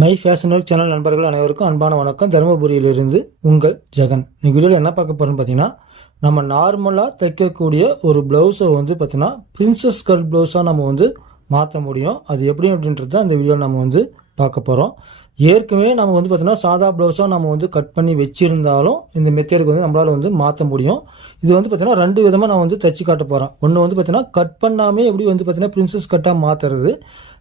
My ஃபேஷனல் channel நண்பர்கள் அனைவருக்கும் அன்பான வணக்கம். தருமபுரியிலிருந்து உங்கள் ஜெகன். இந்த வீடியோவில் என்ன பார்க்க போகிறோம்னு பார்த்தீங்கன்னா நம்ம நார்மலாக தைக்கக்கூடிய ஒரு ப்ளவுஸை வந்து பார்த்தீங்கன்னா பிரின்சஸ் கட் ப்ளவுஸாக நம்ம வந்து மாற்ற முடியும். அது எப்படி அப்படின்றத அந்த வீடியோவில் நம்ம வந்து பார்க்க போகிறோம் ஏற்கனவே நம்ம வந்து பார்த்தீங்கன்னா சாதா ப்ளவுஸாக நம்ம வந்து கட் பண்ணி வச்சுருந்தாலும் இந்த மெத்தேடுக்கு வந்து நம்மளால் வந்து மாற்ற முடியும். இது வந்து பார்த்தீங்கன்னா ரெண்டு விதமாக நான் வந்து தச்சு காட்ட போகிறேன் ஒன்று வந்து பார்த்தீங்கன்னா கட் பண்ணாமே எப்படி வந்து பார்த்தீங்கன்னா பிரின்சஸ் கட்டாக மாற்றுறது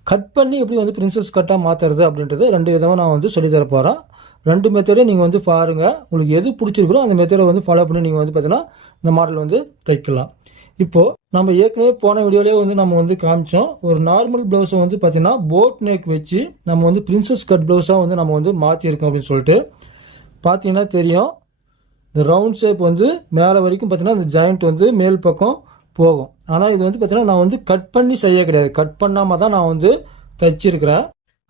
கட் பண்ணி எப்படி வந்து பிரின்சஸ் கட்டாக மாற்றுறது அப்படின்றது ரெண்டு விதமாக நான் வந்து சொல்லித் தர போகிறேன் ரெண்டு மெத்தடே நீங்கள் வந்து பாருங்கள் உங்களுக்கு எது பிடிச்சிருக்கிறோ அந்த மெத்தடை வந்து ஃபாலோ பண்ணி நீங்கள் வந்து பார்த்தீங்கன்னா இந்த மாடல் வந்து தைக்கலாம். இப்போது நம்ம ஏற்கனவே போன வீடியோலேயே வந்து நம்ம வந்து காமிச்சோம். ஒரு நார்மல் ப்ளவுஸை வந்து பார்த்தீங்கன்னா போட் நெக் வச்சு நம்ம வந்து பிரின்சஸ் கட் ப்ளவுஸாக வந்து நம்ம வந்து மாற்றிருக்கோம் அப்படின்னு சொல்லிட்டு பார்த்தீங்கன்னா தெரியும். இந்த ரவுண்ட் ஷேப் வந்து மேலே வரைக்கும் பார்த்தீங்கன்னா இந்த ஜாயிண்ட் வந்து மேல் பக்கம் போகும். ஆனால் இது வந்து பார்த்தீங்கன்னா நான் வந்து கட் பண்ணி செய்ய கிடையாது. கட் பண்ணாமல் தான் நான் வந்து தைச்சிருக்கிறேன்.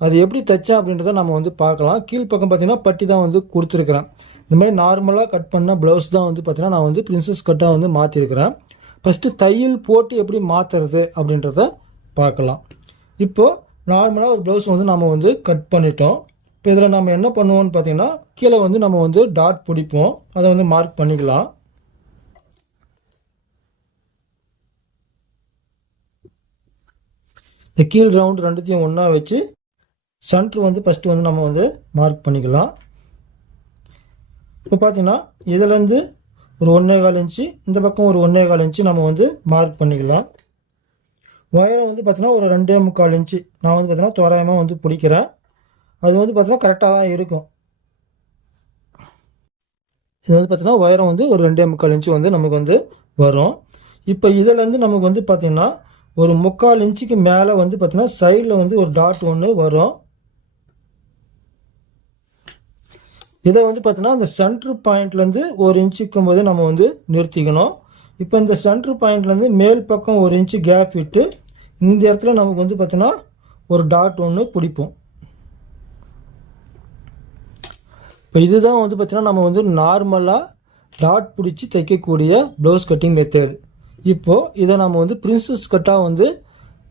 அது எப்படி தைச்சேன் அப்படின்றத நம்ம வந்து பார்க்கலாம். கீழ்ப்பக்கம் பார்த்தீங்கன்னா பட்டி தான் வந்து கொடுத்துருக்குறேன். இந்த மாதிரி நார்மலாக கட் பண்ண ப்ளவுஸ் தான் வந்து பார்த்தீங்கன்னா நான் வந்து பிரின்சஸ் கட்டாக வந்து மாற்றிருக்கிறேன் ஃபஸ்ட்டு தையல் போட்டு எப்படி மாற்றுறது அப்படின்றத பார்க்கலாம். இப்போது நார்மலாக ஒரு ப்ளவுஸ் வந்து நம்ம வந்து கட் பண்ணிட்டோம். இப்போ இதில் நம்ம என்ன பண்ணுவோம்னு பார்த்தீங்கன்னா கீழே வந்து நம்ம வந்து டாட் பிடிப்போம். அதை வந்து மார்க் பண்ணிக்கலாம். இந்த கீழ் ரவுண்ட் ரெண்டுத்தையும் ஒன்றா வச்சு சென்ட்ரு வந்து ஃபஸ்ட்டு வந்து நம்ம வந்து மார்க் பண்ணிக்கலாம். இப்போ பார்த்தீங்கன்னா இதுலேருந்து ஒரு ஒன்றே கால் இன்ச்சு இந்த பக்கம் ஒரு ஒன்றே கால் இன்ச்சு நம்ம வந்து மார்க் பண்ணிக்கலாம். உயரம் வந்து பார்த்தீங்கன்னா ஒரு ரெண்டே முக்கால் இன்ச்சு நான் வந்து பார்த்தீங்கன்னா தோராயமாக வந்து பிடிக்கிறேன். அது வந்து பார்த்தீங்கன்னா கரெக்டாக தான் இருக்கும். இது வந்து பார்த்தீங்கன்னா உயரம் வந்து ஒரு ரெண்டே முக்கால் இன்ச்சு வந்து நமக்கு வந்து வரும். இப்போ இதுலேருந்து நமக்கு வந்து பார்த்திங்கன்னா ஒரு முக்கால் இன்ச்சுக்கு மேலே வந்து பார்த்தீங்கன்னா சைடில் வந்து ஒரு டாட் ஒன்று வரும். இதை வந்து பார்த்தீங்கன்னா அந்த சென்ட்ரு பாயிண்ட்லேருந்து ஒரு இன்ச்சுக்கும் போது நம்ம வந்து நிறுத்திக்கணும். இப்போ இந்த சென்ட்ரு பாயிண்ட்லேருந்து மேல் பக்கம் ஒரு இன்ச்சு கேப் விட்டு இந்த இடத்துல நமக்கு வந்து பார்த்தீங்கன்னா ஒரு டாட் ஒன்று பிடிப்போம். இப்போ இதுதான் வந்து பார்த்திங்கன்னா நம்ம வந்து நார்மலாக டாட் பிடிச்சி தைக்கக்கூடிய ப்ளவுஸ் கட்டிங் மெத்தேடு இப்போது இதை நம்ம வந்து பிரின்சஸ் கட்டாக வந்து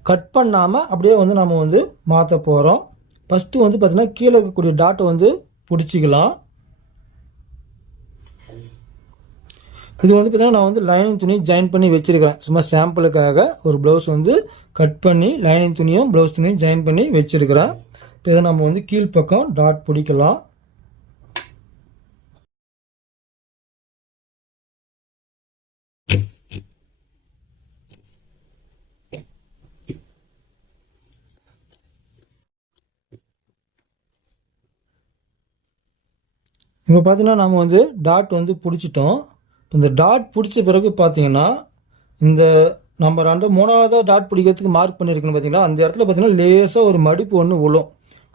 கட் பண்ணாமல் அப்படியே வந்து நம்ம வந்து மாற்ற போகிறோம் ஃபஸ்ட்டு வந்து பார்த்திங்கன்னா கீழே இருக்கக்கூடிய டாட்டை வந்து பிடிச்சிக்கலாம். இது வந்து பார்த்திங்கன்னா நான் வந்து லைனிங் துணி ஜாயின் பண்ணி வச்சுருக்கிறேன். சும்மா சாம்பிளுக்காக ஒரு ப்ளவுஸ் வந்து கட் பண்ணி லைனிங் துணியும் ப்ளவுஸ் துணியும் ஜாயின் பண்ணி வச்சிருக்கிறேன். இப்போ இதை நம்ம வந்து கீழ்ப்பக்கம் டாட் பிடிக்கலாம். இப்போ பார்த்தீங்கன்னா நம்ம வந்து டாட் வந்து பிடிச்சிட்டோம். இந்த டாட் பிடிச்ச பிறகு பார்த்தீங்கன்னா இந்த நம்ம ரெண்டு மூணாவதாக டாட் பிடிக்கிறதுக்கு மார்க் பண்ணியிருக்கணும் பார்த்தீங்களா அந்த இடத்துல பார்த்தீங்கன்னா லேசாக ஒரு மடிப்பு ஒன்று விழும்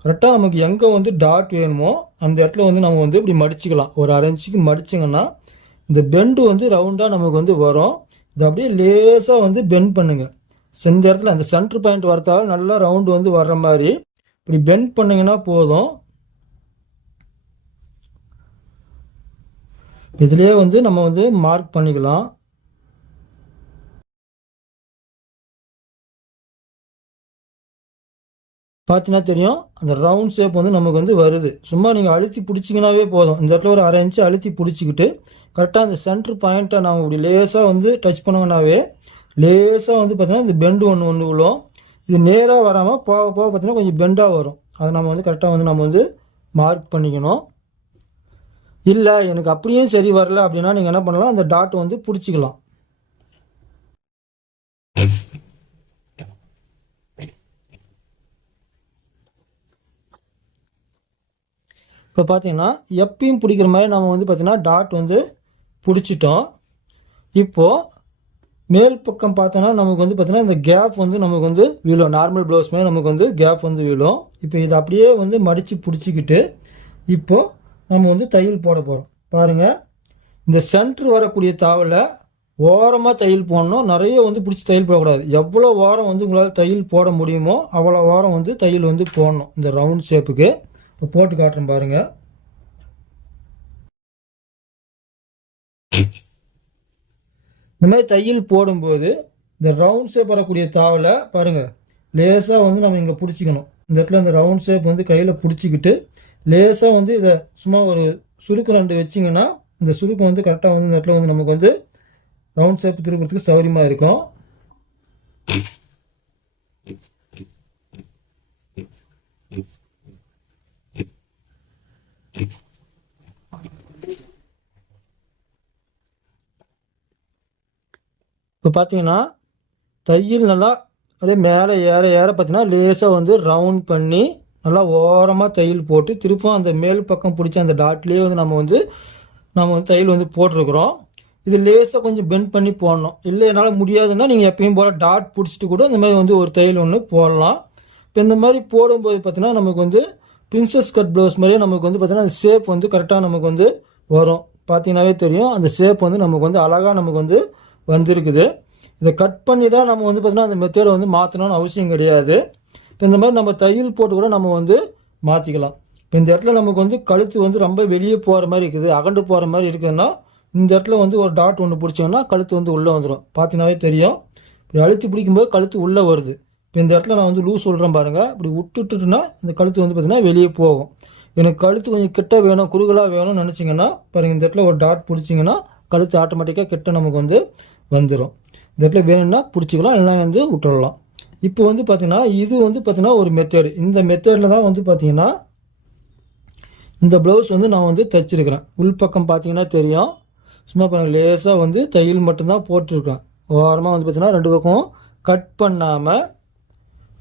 கரெக்டாக நமக்கு எங்கே வந்து டாட் வேணுமோ அந்த இடத்துல வந்து நம்ம வந்து இப்படி மடிச்சுக்கலாம். ஒரு அரை மடிச்சிங்கன்னா இந்த பெண்டு வந்து ரவுண்டாக நமக்கு வந்து வரும். இது அப்படியே லேசாக வந்து பெண்ட் பண்ணுங்கள் இந்த இடத்துல அந்த சென்ட்ரு பாயிண்ட் வரத்தால நல்லா ரவுண்டு வந்து வர்ற மாதிரி இப்படி பெண்ட் பண்ணிங்கன்னா போதும். இதுலேயே வந்து நம்ம வந்து மார்க் பண்ணிக்கலாம். பார்த்தீங்கன்னா தெரியும் அந்த ரவுண்ட் ஷேப் வந்து நமக்கு வந்து வருது. சும்மா நீங்கள் அழுத்தி பிடிச்சிங்கனாவே போதும். இந்த இடத்துல ஒரு அரை இன்ச்சு அழுத்தி பிடிச்சிக்கிட்டு கரெக்டாக அந்த சென்டர் பாயிண்ட்டை நம்ம இப்படி லேசாக வந்து டச் பண்ணோம்னாவே லேசாக வந்து பார்த்தீங்கன்னா இந்த பெண்டு ஒன்று ஒன்று விழும். இது நேராக வராமல் போக போக பார்த்தீங்கன்னா கொஞ்சம் பெண்டாக வரும். அதை நம்ம வந்து கரெக்டாக வந்து நம்ம வந்து மார்க் பண்ணிக்கணும். இல்லை எனக்கு அப்படியும் சரி வரல அப்படின்னா நீங்கள் என்ன பண்ணலாம் அந்த டாட் வந்து பிடிச்சிக்கலாம். இப்போ பார்த்தீங்கன்னா எப்பயும் பிடிக்கிற மாதிரி நம்ம வந்து பார்த்தீங்கன்னா டாட் வந்து பிடிச்சிட்டோம். இப்போது மேல் பக்கம் பார்த்தோன்னா நமக்கு வந்து பார்த்தீங்கன்னா இந்த கேப் வந்து நமக்கு வந்து விழும். நார்மல் ப்ளவுஸ் மாதிரி நமக்கு வந்து கேப் வந்து விழும். இப்போ இதை அப்படியே வந்து மடித்து பிடிச்சிக்கிட்டு இப்போது நம்ம வந்து தையல் போட போகிறோம் பாருங்கள் இந்த சென்ட்ரு வரக்கூடிய தாவில் ஓரமாக தையல் போடணும். நிறைய வந்து பிடிச்சி தையல் போடக்கூடாது. எவ்வளோ ஓரம் வந்து உங்களால் தையல் போட முடியுமோ அவ்வளோ ஓரம் வந்து தையல் வந்து போடணும். இந்த ரவுண்ட் ஷேப்புக்கு போட்டு காட்டுறேன் பாருங்கள் இந்த மாதிரி தையல் போடும்போது இந்த ரவுண்ட் ஷேப் வரக்கூடிய தாவில் பாருங்கள் லேசாக வந்து நம்ம இங்கே பிடிச்சிக்கணும். இந்த இடத்துல இந்த ரவுண்ட் ஷேப் வந்து கையில் பிடிச்சிக்கிட்டு லேசாக வந்து இதை சும்மா ஒரு சுருக்கு ரெண்டு வச்சிங்கன்னா இந்த சுருக்கு வந்து கரெக்டாக வந்து இந்த இடத்துல வந்து நமக்கு வந்து ரவுண்ட் ஷேப் திருப்புறதுக்கு சௌகரியமாக இருக்கும். இப்போ பார்த்தீங்கன்னா தையல் நல்லா அப்படியே மேலே ஏற ஏற பார்த்தீங்கன்னா லேசாக வந்து ரவுண்ட் பண்ணி நல்லா ஓரமாக தையல் போட்டு திருப்பும் அந்த மேல் பக்கம் பிடிச்ச அந்த டாட்லேயே வந்து நம்ம வந்து நம்ம வந்து தையல் வந்து போட்டிருக்கிறோம். இது லேசாக கொஞ்சம் பெண்ட் பண்ணி போடணும். இல்லை என்னால் முடியாதுன்னா நீங்கள் எப்பயும் போல் டாட் பிடிச்சிட்டு கூட இந்த மாதிரி வந்து ஒரு தையல் ஒன்று போடலாம். இப்போ இந்த மாதிரி போடும்போது பார்த்தீங்கன்னா நமக்கு வந்து பிரின்சஸ் கட் ப்ளவுஸ் மாதிரியே நமக்கு வந்து பார்த்தீங்கன்னா அந்த ஷேப் வந்து கரெக்டாக நமக்கு வந்து வரும். பார்த்தீங்கன்னாவே தெரியும். அந்த ஷேப் வந்து நமக்கு வந்து அழகாக நமக்கு வந்து வந்திருக்குது. இதை கட் பண்ணி தான் நம்ம வந்து பார்த்தீங்கன்னா அந்த மெத்தேடை வந்து மாற்றணும்னு அவசியம் கிடையாது. இப்போ இந்த மாதிரி நம்ம தையல் போட்டு கூட நம்ம வந்து மாற்றிக்கலாம் இப்போ இந்த இடத்துல நமக்கு வந்து கழுத்து வந்து ரொம்ப வெளியே போகிற மாதிரி இருக்குது அகண்டு போகிற மாதிரி இருக்குதுன்னா இந்த இடத்துல வந்து ஒரு டாட் ஒன்று பிடிச்சோன்னா கழுத்து வந்து உள்ளே வந்துடும் பார்த்தீங்கன்னாவே தெரியும். இப்படி அழுத்தி பிடிக்கும்போது கழுத்து உள்ளே வருது. இப்போ இந்த இடத்துல நான் வந்து லூஸ் சொல்கிறேன் பாருங்கள் இப்படி விட்டுட்டுனா இந்த கழுத்து வந்து பார்த்திங்கன்னா வெளியே போகும். எனக்கு கழுத்து கொஞ்சம் கிட்ட வேணும் குறுகலாக வேணும்னு நினச்சிங்கன்னா பாருங்கள் இந்த இடத்துல ஒரு டாட் பிடிச்சிங்கன்னா கழுத்து ஆட்டோமேட்டிக்காக கிட்ட நமக்கு வந்து வந்துடும் இந்த இடத்துல வேணும்னா பிடிச்சிக்கலாம் இல்லைனா வந்து விட்டுடலாம் இப்போ வந்து பார்த்தீங்கன்னா இது வந்து பார்த்தீங்கன்னா ஒரு மெத்தேடு இந்த மெத்தேடில் தான் வந்து பார்த்தீங்கன்னா இந்த ப்ளவுஸ் வந்து நான் வந்து தைச்சிருக்கிறேன். உள்பக்கம் பார்த்தீங்கன்னா தெரியும். சும்மா பாருங்க லேசாக வந்து தையல் மட்டும்தான் போட்டிருக்கேன். ஓரமாக வந்து பார்த்தீங்கன்னா ரெண்டு பக்கம் கட் பண்ணாமல்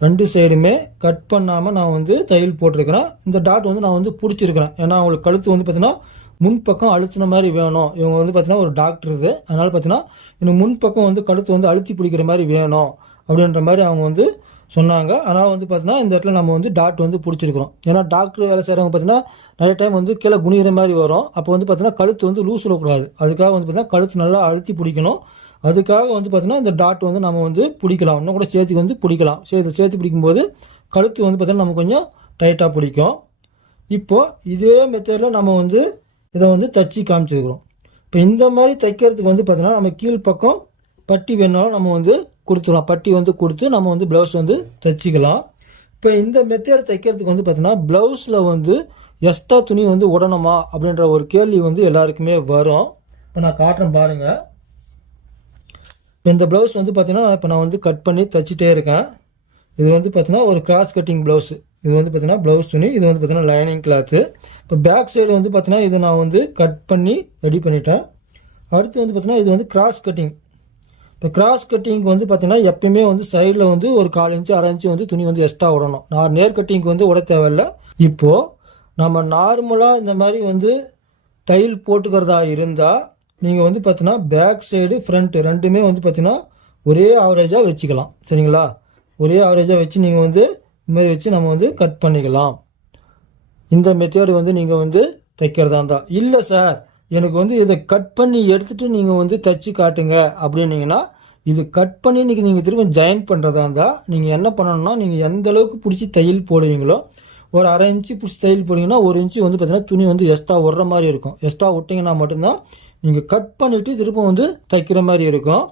ரெண்டு சைடுமே கட் பண்ணாமல் நான் வந்து தையல் போட்டிருக்கிறேன். இந்த டாட் வந்து நான் வந்து பிடிச்சிருக்கிறேன். ஏன்னா அவங்களுக்கு கழுத்து வந்து பார்த்தீங்கன்னா முன்பக்கம் அழுத்தின மாதிரி வேணும். இவங்க வந்து பார்த்தீங்கன்னா ஒரு டாக்டர் இது. அதனால் பார்த்தீங்கன்னா இன்னும் முன்பக்கம் வந்து கழுத்து வந்து அழுத்தி பிடிக்கிற மாதிரி வேணும். அப்படின்ற மாதிரி அவங்க வந்து சொன்னாங்க. ஆனால் வந்து பார்த்தீங்கன்னா இந்த இடத்துல நம்ம வந்து டாட் வந்து பிடிச்சிருக்கிறோம். ஏன்னா டாக்டர் வேலை செய்கிறவங்க பார்த்தீங்கன்னா நிறைய டைம் வந்து கீழே குனிகிற மாதிரி வரும். அப்போ வந்து பார்த்தீங்கன்னா கழுத்து வந்து லூஸ் விடக்கூடாது அதுக்காக வந்து பார்த்தீங்கன்னா கழுத்து நல்லா அழுத்தி பிடிக்கணும். அதுக்காக வந்து பார்த்தீங்கன்னா இந்த டாட் வந்து நம்ம வந்து பிடிக்கலாம். இன்னும் கூட சேர்த்து வந்து பிடிக்கலாம். சேர்த்து சேர்த்து பிடிக்கும்போது கழுத்து வந்து பார்த்தீங்கன்னா நம்ம கொஞ்சம் டைட்டாக பிடிக்கும். இப்போது இதே மெத்தடில் நம்ம வந்து இதை வந்து தச்சு காமிச்சிருக்கிறோம். இப்போ இந்த மாதிரி தைக்கிறதுக்கு வந்து பார்த்தீங்கன்னா நம்ம கீழ்ப்பக்கம் பட்டி வேணாலும் நம்ம வந்து கொடுத்துக்கலாம் பட்டி வந்து கொடுத்து நம்ம வந்து ப்ளவுஸ் வந்து தைச்சிக்கலாம். இப்போ இந்த மெத்தேட் தைக்கிறதுக்கு வந்து பார்த்தீங்கன்னா ப்ளவுஸில் வந்து எக்ஸ்ட்ரா துணி வந்து உடணுமா அப்படின்ற ஒரு கேள்வி வந்து எல்லாருக்குமே வரும். இப்போ நான் காட்டுறேன் பாருங்கள் இப்போ இந்த ப்ளவுஸ் வந்து பார்த்தீங்கன்னா இப்போ நான் வந்து கட் பண்ணி தைச்சிட்டே இருக்கேன். இது வந்து பார்த்தீங்கன்னா ஒரு கிராஸ் கட்டிங் ப்ளவுஸ் இது வந்து பார்த்தீங்கன்னா ப்ளவுஸ் துணி. இது வந்து பார்த்தீங்கன்னா லைனிங் கிளாத்து இப்போ பேக் சைடு வந்து பார்த்தீங்கன்னா இதை நான் வந்து கட் பண்ணி ரெடி பண்ணிட்டேன். அடுத்து வந்து பார்த்தீங்கன்னா இது வந்து கிராஸ் கட்டிங் இப்போ கிராஸ் கட்டிங்க்கு வந்து பார்த்தீங்கன்னா எப்பயுமே வந்து சைடில் வந்து ஒரு கால் இன்ச்சு அரை இன்ச்சு வந்து துணி வந்து எக்ஸ்ட்ரா விடணும். நான் நேர் கட்டிங்க்கு வந்து விட தேவையில்லை. இப்போது நம்ம நார்மலாக இந்த மாதிரி வந்து தையல் போட்டுக்கிறதா இருந்தால் நீங்கள் வந்து பார்த்தீங்கன்னா பேக் சைடு ஃப்ரண்ட் ரெண்டுமே வந்து பார்த்தீங்கன்னா ஒரே ஆவரேஜாக வச்சுக்கலாம். சரிங்களா? ஒரே ஆவரேஜாக வச்சு நீங்கள் வந்து இந்த மாதிரி வச்சு நம்ம வந்து கட் பண்ணிக்கலாம். இந்த மெத்தேடு வந்து நீங்கள் வந்து தைக்கிறதா இருந்தால் இல்லை சார் எனக்கு வந்து இதை கட் பண்ணி எடுத்துகிட்டு நீங்கள் வந்து தைச்சி காட்டுங்க அப்படின்னீங்கன்னா இது கட் பண்ணி இன்றைக்கி நீங்கள் திரும்ப ஜாயின் பண்ணுறதா இருந்தால் நீங்கள் என்ன பண்ணணும்னா நீங்கள் எந்த அளவுக்கு பிடிச்சி தையல் போடுவீங்களோ ஒரு அரை இன்ச்சு பிடிச்சி தையல் போடுவீங்கன்னா ஒரு இன்ச்சு வந்து பார்த்தீங்கன்னா துணி வந்து எக்ஸ்ட்ரா விடுற மாதிரி இருக்கும். எக்ஸ்ட்ரா விட்டிங்கன்னா மட்டும்தான் நீங்கள் கட் பண்ணிவிட்டு திரும்ப வந்து தைக்கிற மாதிரி இருக்கும்.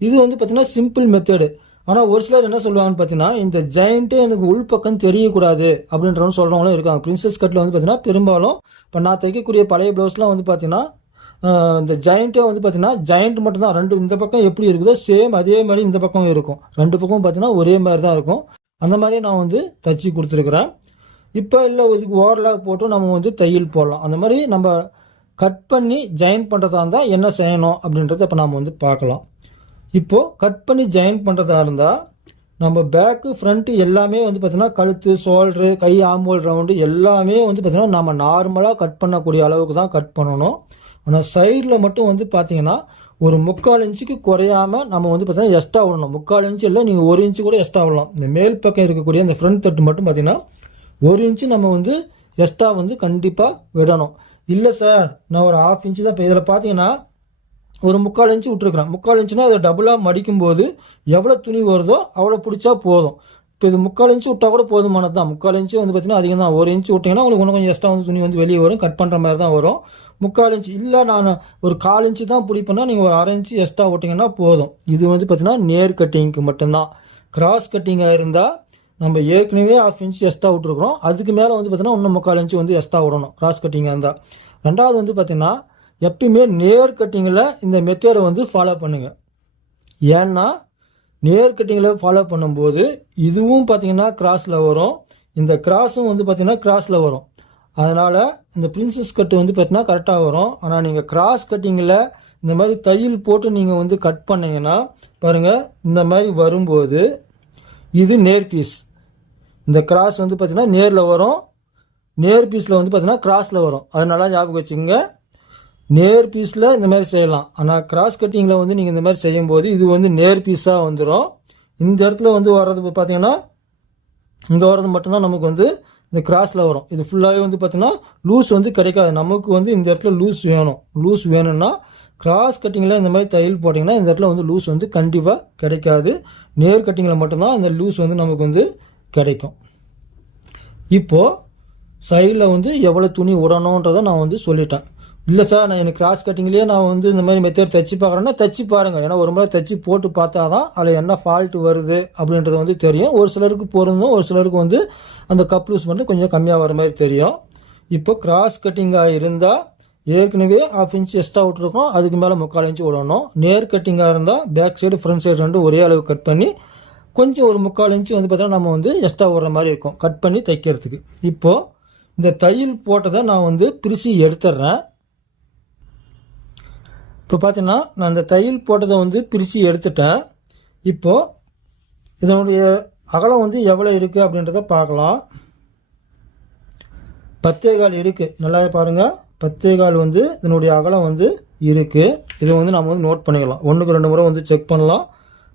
இது வந்து பார்த்திங்கன்னா சிம்பிள் மெத்தடு ஆனால் ஒரு சிலர் என்ன சொல்லுவாங்கன்னு பார்த்தீங்கன்னா இந்த ஜெயிண்ட்டு எனக்கு உள்பக்கம் தெரியக்கூடாது அப்படின்றவங்க சொல்கிறவங்களும் இருக்காங்க. பிரின்சஸ் கட்டில் வந்து பார்த்தீங்கன்னா பெரும்பாலும் இப்போ நான் தைக்கக்கூடிய பழைய ப்ளவுஸ்லாம் வந்து பார்த்தீங்கன்னா இந்த ஜெயிண்ட்டே வந்து பார்த்தீங்கன்னா ஜெயிண்ட் மட்டும்தான். ரெண்டு இந்த பக்கம் எப்படி இருக்குதோ சேம் அதே மாதிரி இந்த பக்கம் இருக்கும். ரெண்டு பக்கம் பார்த்தீங்கன்னா ஒரே மாதிரி தான் இருக்கும். அந்த மாதிரி நான் வந்து தச்சு கொடுத்துருக்குறேன். இப்போ இல்லை இதுக்கு ஓவர்லாக் போட்டு நம்ம வந்து தையல் போடலாம். அந்த மாதிரி நம்ம கட் பண்ணி ஜாயின் பண்ணுறதா இருந்தால் என்ன செய்யணும் அப்படின்றத இப்போ நாம் வந்து பார்க்கலாம். இப்போது கட் பண்ணி ஜாயின் பண்ணுறதா இருந்தால் நம்ம பேக்கு ஃப்ரண்ட்டு எல்லாமே வந்து பார்த்தீங்கன்னா கழுத்து ஷோல்ட்ரு கை ஆம்போல் ரவுண்டு எல்லாமே வந்து பார்த்தீங்கன்னா நம்ம நார்மலாக கட் பண்ணக்கூடிய அளவுக்கு தான் கட் பண்ணணும். ஆனால் சைடில் மட்டும் வந்து பார்த்தீங்கன்னா ஒரு முக்கால் இன்ச்சுக்கு குறையாம நம்ம வந்து பார்த்தீங்கன்னா எக்ஸ்ட்ரா விடணும். முக்கால் இன்ச்சு இல்லை நீங்கள் ஒரு இன்ச்சு கூட எக்ஸ்ட்ரா விடலாம். இந்த மேல் பக்கம் இருக்கக்கூடிய இந்த ஃப்ரண்ட் தட்டு மட்டும் பார்த்தீங்கன்னா ஒரு இன்ச்சு நம்ம வந்து எக்ஸ்ட்ரா வந்து கண்டிப்பாக விடணும். இல்லை சார் நான் ஒரு ஹாஃப் இன்ச்சு தான் இப்போ இதில் பார்த்தீங்கன்னா ஒரு முக்கால் இன்ச்சு விட்டுருக்குறேன். முக்கால் இன்ச்சுனா அதை டபுளாக மடிக்கும்போது எவ்வளோ துணி வருதோ அவ்வளோ பிடிச்சா போதும். இப்போ இது முக்கால் இன்ச்சு விட்டால் கூட போதுமானது தான் முக்கால் இன்ச்சு வந்து பார்த்தீங்கன்னா அதிகம் தான் ஒரு இன்ச்சு விட்டிங்கன்னா உங்களுக்கு இன்னும் கொஞ்சம் எக்ஸ்ட்ரா வந்து துணி வந்து வெளியே வரும். கட் பண்ணுற மாதிரி தான் வரும். முக்கால் இன்ச்சு இல்லை நான் ஒரு கால் இன்ச்சு தான் பிடிப்பேன்னா நீங்கள் ஒரு அரை இன்ச்சு எக்ஸ்ட்ரா விட்டிங்கன்னா போதும். இது வந்து பார்த்தீங்கன்னா நேர் கட்டிங்க்கு மட்டும்தான். கிராஸ் கட்டிங்காக இருந்தால் நம்ம ஏற்கனவே ஹாஃப் இன்ச் எக்ஸ்ட்ரா விட்டுருக்குறோம். அதுக்கு மேலே வந்து பார்த்தீங்கன்னா இன்னும் முக்கால் இன்ச்சு வந்து எக்ஸ்ட்ரா விடணும். கிராஸ் கட்டிங்காக இருந்தால் ரெண்டாவது வந்து பார்த்தீங்கன்னா எப்பயுமே நேர் கட்டிங்கில் இந்த மெத்தேடை வந்து ஃபாலோ பண்ணுங்கள் ஏன்னா நேர் கட்டிங்கில் ஃபாலோ பண்ணும்போது இதுவும் பார்த்தீங்கன்னா கிராஸில் வரும். இந்த கிராஸும் வந்து பார்த்தீங்கன்னா கிராஸில் வரும். அதனால் இந்த பிரின்சஸ் கட்டு வந்து பார்த்தீங்கன்னா கரெக்டாக வரும். ஆனால் நீங்கள் கிராஸ் கட்டிங்கில் இந்த மாதிரி தையல் போட்டு நீங்கள் வந்து கட் பண்ணிங்கன்னா பாருங்கள் இந்த மாதிரி வரும்போது இது நேர் பீஸ் இந்த கிராஸ் வந்து பார்த்தீங்கன்னா நேரில் வரும். நேர் பீஸில் வந்து பார்த்திங்கன்னா கிராஸில் வரும். அதனால ஞாபகம் வச்சுக்கோங்க நேர் பீஸில் இந்த மாதிரி செய்யலாம். ஆனால் கிராஸ் கட்டிங்கில் வந்து நீங்கள் இந்த மாதிரி செய்யும்போது இது வந்து நேர் பீஸாக வந்துடும் இந்த இடத்துல வந்து வர்றது பார்த்தீங்கன்னா இங்கே வர்றது மட்டும்தான் நமக்கு வந்து இந்த கிராஸில் வரும். இது ஃபுல்லாகவே வந்து பார்த்தீங்கன்னா லூஸ் வந்து கிடைக்காது. நமக்கு வந்து இந்த இடத்துல லூஸ் வேணும். லூஸ் வேணும்னா கிராஸ் கட்டிங்கில் இந்த மாதிரி தையல் போட்டிங்கன்னா இந்த இடத்துல வந்து லூஸ் வந்து கண்டிப்பாக கிடைக்காது. நேர் கட்டிங்கில் மட்டும்தான் இந்த லூஸ் வந்து நமக்கு வந்து கிடைக்கும். இப்போது சைடில் வந்து எவ்வளோ துணி விடணுன்றதை நான் வந்து சொல்லிட்டேன். இல்லை சார் நான் எனக்கு கிராஸ் கட்டிங்லேயே நான் வந்து இந்த மாதிரி மெத்தட் தைச்சி பார்க்குறேன்னா தைச்சி பாருங்கள் ஏன்னா ஒரு முறை தைச்சி போட்டு பார்த்தா தான் அதில் என்ன ஃபால்ட் வருது அப்படின்றது வந்து தெரியும். ஒரு சிலருக்கு பொருந்தும் ஒரு சிலருக்கு வந்து அந்த கப் லூஸ் மட்டும் கொஞ்சம் கம்மியாக வர மாதிரி தெரியும். இப்போ கிராஸ் கட்டிங்காக இருந்தால் ஏற்கனவே ஆஃப் இன்ச் எக்ஸ்ட்ரா விட்ருக்கோம் அதுக்கு மேலே முக்கால் இன்ச்சு விடணும். நேர் கட்டிங்காக இருந்தால் பேக் சைடு ஃப்ரண்ட் சைடு ரெண்டு ஒரே அளவு கட் பண்ணி கொஞ்சம் ஒரு முக்கால் இன்ச்சு வந்து பார்த்தோன்னா நம்ம வந்து எக்ஸ்ட்ரா விடுற மாதிரி இருக்கும் கட் பண்ணி தைக்கிறதுக்கு. இப்போது இந்த தையல் போட்டதை நான் வந்து பிரித்து எடுத்துடுறேன் இப்போ பார்த்தீங்கன்னா நான் அந்த தையல் போட்டதை வந்து பிரித்து எடுத்துட்டேன். இப்போது இதனுடைய அகலம் வந்து எவ்வளோ இருக்குது அப்படின்றத பார்க்கலாம். பத்தே கால் இருக்குது நல்லா பாருங்கள் பத்தே கால் வந்து இதனுடைய அகலம் வந்து இருக்குது இதை வந்து நம்ம வந்து நோட் பண்ணிக்கலாம். ஒன்றுக்கு ரெண்டு முறை வந்து செக் பண்ணலாம்.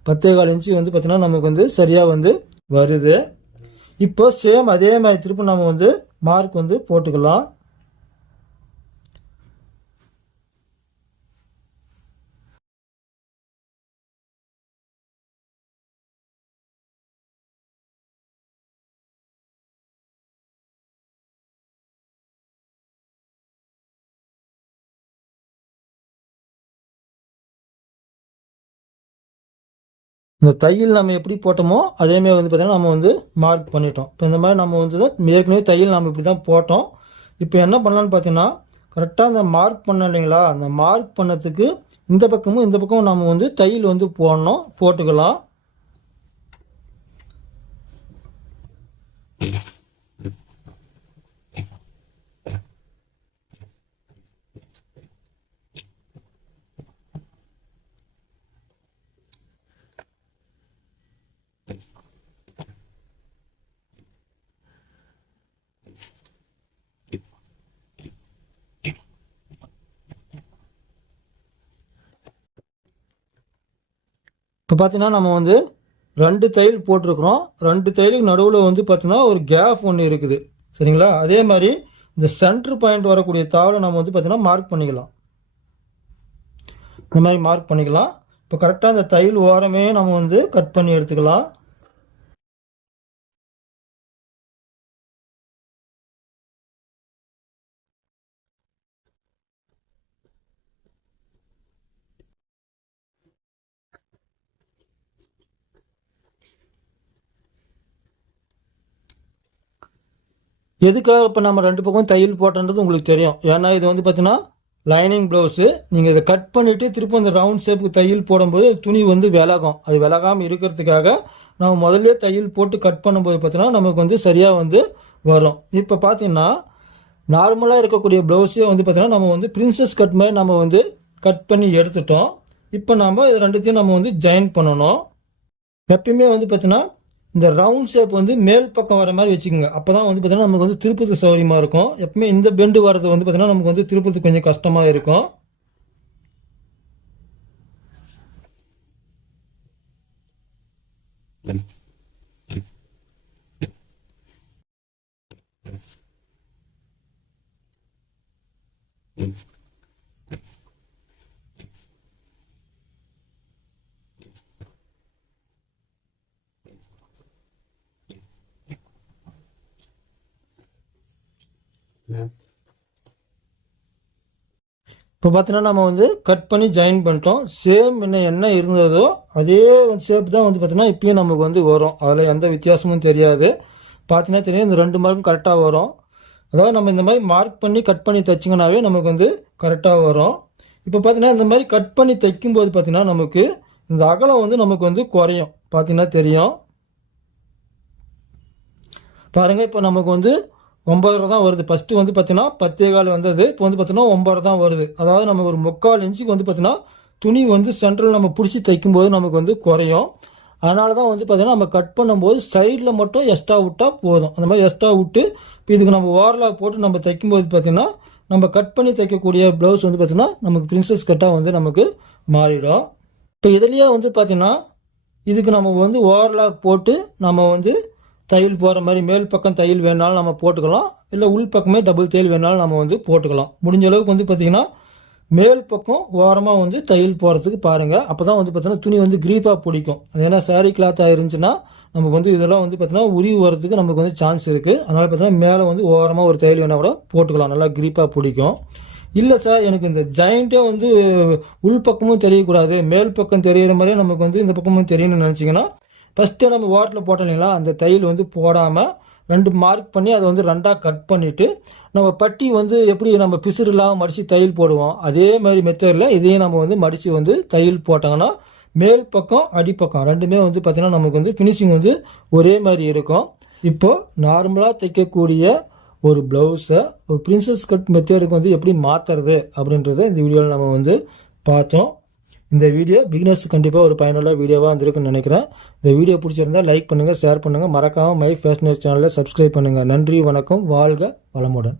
பத்தே கால் இன்ச்சு வந்து பார்த்திங்கன்னா நமக்கு வந்து சரியாக வந்து வருது. இப்போ சேம் அதே மாதிரி திருப்பி நம்ம வந்து மார்க் வந்து போட்டுக்கலாம். இந்த தையல் நம்ம எப்படி போட்டோமோ அதேமாதிரி வந்து பார்த்தீங்கன்னா நம்ம வந்து மார்க் பண்ணிட்டோம். இப்போ இந்த மாதிரி நம்ம வந்து தான் ஏற்கனவே தையல் நம்ம இப்படி தான் போட்டோம். இப்போ என்ன பண்ணலான்னு பார்த்தீங்கன்னா கரெக்டாக அந்த மார்க் பண்ண இல்லைங்களா? அந்த மார்க் பண்ணதுக்கு இந்த பக்கமும் இந்த பக்கமும் நம்ம வந்து தையல் வந்து போடணும் போட்டுக்கலாம். இப்போ பார்த்தீங்கன்னா நம்ம வந்து ரெண்டு தையல் போட்டிருக்கிறோம். ரெண்டு தையலுக்கு நடுவில் வந்து பார்த்தீங்கன்னா ஒரு கேப் ஒன்று இருக்குது. சரிங்களா? அதே மாதிரி இந்த சென்ட்ரு பாயிண்ட் வரக்கூடிய தாவலை நம்ம வந்து பார்த்தீங்கன்னா மார்க் பண்ணிக்கலாம். இந்த மாதிரி மார்க் பண்ணிக்கலாம். இப்போ கரெக்டாக அந்த தையல் ஓரமே நம்ம வந்து கட் பண்ணி எடுத்துக்கலாம். எதுக்காக இப்போ நம்ம ரெண்டு பக்கம் தையல் போட்டோன்றது உங்களுக்கு தெரியும். ஏன்னா இது வந்து பார்த்தீங்கன்னா லைனிங் ப்ளவுஸு நீங்கள் இதை கட் பண்ணிவிட்டு திருப்பி அந்த ரவுண்ட் ஷேப்புக்கு தையல் போடும்போது துணி வந்து விலகும். அது விலகாமல் இருக்கிறதுக்காக நம்ம முதல்ல தையல் போட்டு கட் பண்ணும்போது பார்த்தீங்கன்னா நமக்கு வந்து சரியாக வந்து வரும். இப்போ பார்த்தீங்கன்னா நார்மலாக இருக்கக்கூடிய ப்ளவுஸே வந்து பார்த்தீங்கன்னா நம்ம வந்து பிரின்சஸ் கட் மாதிரி நம்ம வந்து கட் பண்ணி எடுத்துட்டோம். இப்போ நம்ம இது ரெண்டுத்தையும் நம்ம வந்து ஜாயின் பண்ணணும். எப்பயுமே வந்து பார்த்தீங்கன்னா இந்த ரவுண்ட் ஷேப் வந்து மேல் பக்கம் வர மாதிரி வச்சுக்கோங்க. அப்போ தான் வந்து பார்த்தீங்கன்னா நமக்கு வந்து திருப்பத்துக்கு சௌகரியமாக இருக்கும். எப்பவுமே இந்த பெண்டு வரது வந்து பார்த்தீங்கன்னா நமக்கு வந்து திருப்பத்துக்கு கொஞ்சம் கஷ்டமாக இருக்கும். Mm-hmm. இப்போ பார்த்தீங்கன்னா நம்ம வந்து கட் பண்ணி ஜாயின் பண்ணிட்டோம். சேம் என்ன என்ன இருந்ததோ அதே ஷேப் தான் வந்து பார்த்தீங்கன்னா இப்பயும் நமக்கு வந்து வரும். அதில் எந்த வித்தியாசமும் தெரியாது. பார்த்தீங்கன்னா தெரியும் இந்த ரெண்டு மார்க்கும் கரெக்டாக வரும். அதாவது நம்ம இந்த மாதிரி மார்க் பண்ணி கட் பண்ணி தைச்சிங்கனாவே நமக்கு வந்து கரெக்டாக வரும். இப்போ பார்த்தீங்கன்னா இந்த மாதிரி கட் பண்ணி தைக்கும்போது பார்த்தீங்கன்னா நமக்கு இந்த அகலம் வந்து நமக்கு வந்து குறையும். பார்த்தீங்கன்னா தெரியும். பாருங்கள் இப்போ நமக்கு வந்து ஒம்பது தான் வருது. ஃபஸ்ட்டு வந்து பார்த்தீங்கன்னா பத்தே கால் வந்தது. இப்போ வந்து பார்த்தீங்கன்னா ஒம்பது தான் வருது. அதாவது நம்ம ஒரு முக்கால் இன்ச்சுக்கு வந்து பார்த்தீங்கன்னா துணி வந்து சென்ட்ரல் நம்ம பிடிச்சி தைக்கும்போது நமக்கு வந்து குறையும். அதனால தான் வந்து பார்த்தீங்கன்னா நம்ம கட் பண்ணும்போது சைடில் மட்டும் எக்ஸ்ட்ரா விட்டால் போதும். அந்த மாதிரி எக்ஸ்ட்ரா விட்டு இப்போ இதுக்கு நம்ம ஓவர்லாக் போட்டு நம்ம தைக்கும்போது பார்த்தீங்கன்னா நம்ம கட் பண்ணி தைக்கக்கூடிய ப்ளவுஸ் வந்து பார்த்தீங்கன்னா நமக்கு பிரின்சஸ் கட்டாக வந்து நமக்கு மாறிடும். இப்போ இதுலேயே வந்து பார்த்தீங்கன்னா இதுக்கு நம்ம வந்து ஓவர்லாக் போட்டு நம்ம வந்து தையல் போகிற மாதிரி மேல் பக்கம் தையல் வேணாலும் நம்ம போட்டுக்கலாம். இல்லை உள் பக்கமே டபுள் தையல் வேணாலும் நம்ம வந்து போட்டுக்கலாம். முடிஞ்ச அளவுக்கு வந்து பார்த்திங்கன்னா மேல் பக்கம் ஓரமாக வந்து தையல் போகிறதுக்கு பாருங்கள் அப்போ தான் வந்து பார்த்தீங்கன்னா துணி வந்து க்ரீப்பாக பிடிக்கும். அது ஏன்னா சாரீ கிளாத்தாக இருந்துச்சுன்னா நமக்கு வந்து இதெல்லாம் வந்து பார்த்தீங்கன்னா உரிவு வரதுக்கு நமக்கு வந்து சான்ஸ் இருக்குது அதனால் பார்த்தீங்கன்னா மேலே வந்து ஓரமாக ஒரு தையல் வேணால் கூட போட்டுக்கலாம். நல்லா க்ரீப்பாக பிடிக்கும். இல்லை சார் எனக்கு இந்த ஜாயிண்ட்டே வந்து உள் பக்கமும் தெரியக்கூடாது. மேல் பக்கம் தெரியிற மாதிரியே நமக்கு வந்து இந்த பக்கமும் தெரியணும்னு நினச்சிங்கன்னா ஃபஸ்ட்டு நம்ம ஓரத்தில் போட்டோம் இல்லைங்களா அந்த தையல் வந்து போடாமல் ரெண்டு மார்க் பண்ணி அதை வந்து ரெண்டாக கட் பண்ணிவிட்டு நம்ம பட்டி வந்து எப்படி நம்ம பிசுறு இல்லாமல் மடித்து தையல் போடுவோம் அதே மாதிரி மெத்தடில் இதையும் நம்ம வந்து மடித்து வந்து தையல் போட்டாங்கன்னா மேல் பக்கம் அடிப்பக்கம் ரெண்டுமே வந்து பார்த்திங்கன்னா நமக்கு வந்து ஃபினிஷிங் வந்து ஒரே மாதிரி இருக்கும். இப்போது நார்மலாக தைக்கக்கூடிய ஒரு ப்ளவுஸை ஒரு பிரின்சஸ் கட் மெத்தேடுக்கு வந்து எப்படி மாற்றுறது அப்படின்றத இந்த வீடியோவில் நம்ம வந்து பார்த்தோம். இந்த வீடியோ பிகினர்ஸ் கண்டிப்பாக ஒரு பயனுள்ள வீடியோவாக இருந்திருக்குன்னு நினைக்கிறேன். இந்த வீடியோ பிடிச்சிருந்தா லைக் பண்ணுங்கள் ஷேர் பண்ணுங்கள் மறக்காமல் மை ஃபேஷனர் சேனலை சப்ஸ்கிரைப் பண்ணுங்கள் நன்றி வணக்கம் வாழ்க வளமுடன்.